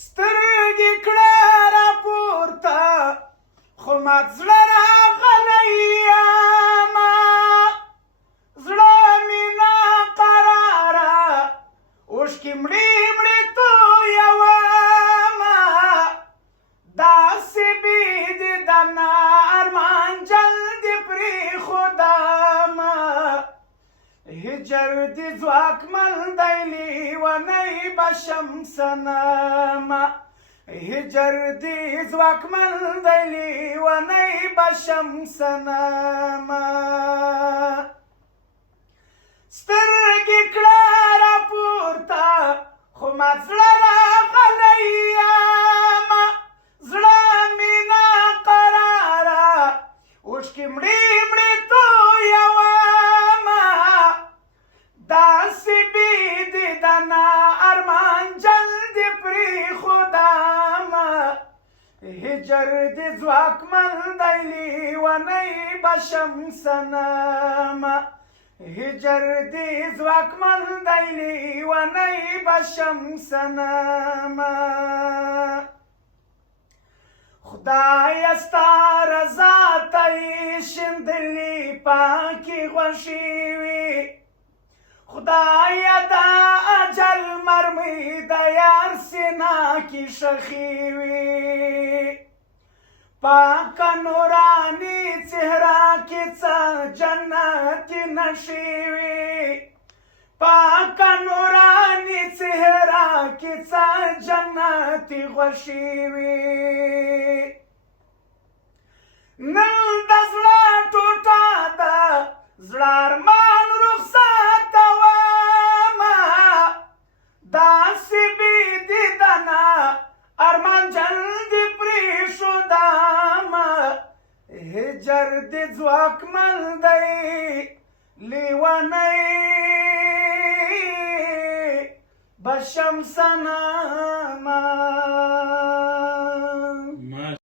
سترګې کړه راپورته خو مات زړه راغلی یمه زړه مې ناقراره اوښکې مړې مړې تویومه داسې بېدېدنه ارمان جلدې پرېښودمه هجر دې ځواکمن دی لیونی بشم صنمه هجر دې ځواکمن دی لیونی بشم صنمه سترګې کړه راپورته خو مات زړه راغلی یمه زړه مې ناقراره اوښکې مړې مړې تویومه داسې بېدېدنه ارمان جلدې پرېښودمه هجر دې ځواکمن دی لیونی بشم صنمه هجر دې ځواکمن دی لیونی بشم صنمه خدایه ستا رضا ته یې شیندلې پاکې غوښې وي خدایه دا اجل مرمۍ د یار سینه کې ښخې وي پاکه نوراني څهره کې څه جنتي نښې وي پاکه نوراني څهره کې څه جنتي غوښې وي نن د زړه ټوټه ده زړه ارمان رخصتومه داسې بېدېدنه ارمان جلدې پرېښودمه هجر دې ځواکمن دی لیونی بشم صنمه